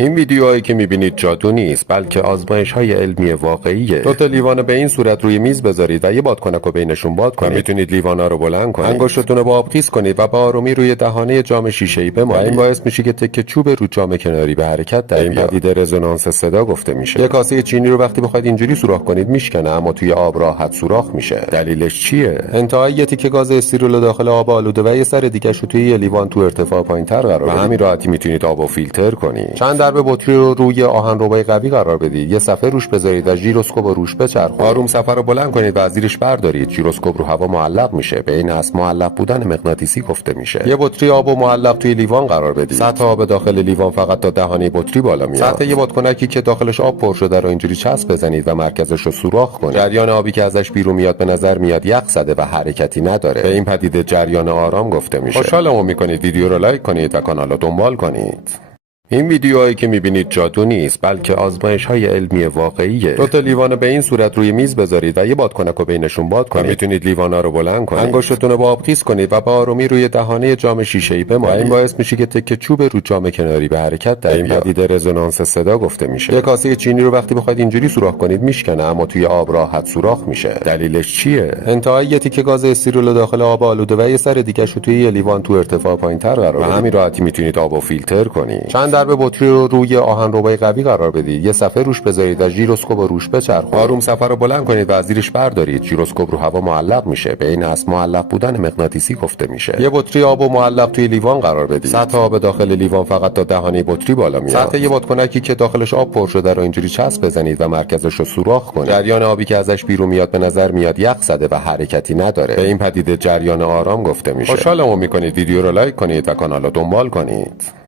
این ویدیوهایی که میبینید جادو نیست، بلکه آزمایش‌های علمی واقعیه. دو تا لیوان به این صورت روی میز بذارید و یه بادکنک رو بینشون باد کنید. میتونید لیوانا رو بلند کنید. انگشتتون رو با آب خیس کنید و با آرومی روی دهانه جام شیشه‌ای بمالید. این باعث میشه که تکه چوب رو جام کناری به حرکت در بیاد. این پدیده رزونانس صدا گفته میشه. یه کاسه چینی رو وقتی بخواید اینجوری سوراخ کنید میشکنه، اما توی آب راحت سوراخ میشه. دلیلش چیه؟ انتهای یه تیکه گاز استرول داخل آب آلوده و یه سر دیگه شو توی یه لیوان تو ارتفاع پایین‌تر قرار بدید. به همین راحتی میتونید آبو فیلتر کنید. چند درب بطری رو روی آهنربای قوی قرار بدید. یه صفحه روش بذارید و ژیروسکوپ رو روش بچرخونید. آروم صفحه رو بلند کنید و از زیرش بردارید. ژیروسکوپ رو هوا معلق میشه. به این اصل معلق بودن مغناطیسی گفته میشه. یه بطری آب معلق توی لیوان قرار بدید. سطح آب داخل لیوان فقط تا دهانه بطری بالا میاد. سطح یه بادکنکی که داخلش آب پر شده رو اینجوری چسب بزنید و مرکزش رو سوراخ کنید. جریان آبی که ازش بیرون میاد به نظر میاد یخ زده و حرکتی نداره. به این پدیده جریان آرام گفته میشه. خوشحالم میکنید ویدیو رو لایک کنید و کانال رو دنبال کنید. این ویدیوهایی که میبینید جادو نیست، بلکه آزمایش‌های علمی واقعیه. دو تا لیوان به این صورت روی میز بذارید و یه بادکنک رو بینشون باد کنید. میتونید لیوانا رو بلند کنید. انگشتتون رو با آب خیس کنید و با آرومی روی دهانه جام شیشه‌ای بمالید. این باعث میشه که تکه چوب رو جام کناری به حرکت در بیاد. این پدیده رزونانس صدا گفته میشه. یه کاسه چینی رو وقتی بخواید اینجوری سوراخ کنید میشکنه، اما توی آب راحت سوراخ میشه. دلیلش چیه؟ انتهای یه تیکه گاز استرول داخل آب آلوده و یه سر دیگه شو توی یه لیوان تو ارتفاع پایین‌تر قرار بدید. به همین راحتی میتونید آبو فیلتر کنید. چند درب بطری رو روی آهنربای قوی قرار بدید. یه صفحه روش بذارید و ژیروسکوپ رو روش بچرخونید. آروم صفحه رو بلند کنید و از زیرش بردارید. ژیروسکوپ رو هوا معلق میشه. به این اصل معلق بودن مغناطیسی گفته میشه. یه بطری آب معلق توی لیوان قرار بدید. سطح آب داخل لیوان فقط تا دهانه بطری بالا میاد. سطح یه بادکنکی که داخلش آب پر شده رو اینجوری چسب بزنید و مرکزش رو سوراخ کنید. جریان آبی که ازش بیرون میاد به نظر میاد یخ زده و حرکتی نداره. به این پدیده جریان آرام گفته میشه. خوشحالم میکنید ویدیو رو لایک کنید و کانال رو دنبال کنید.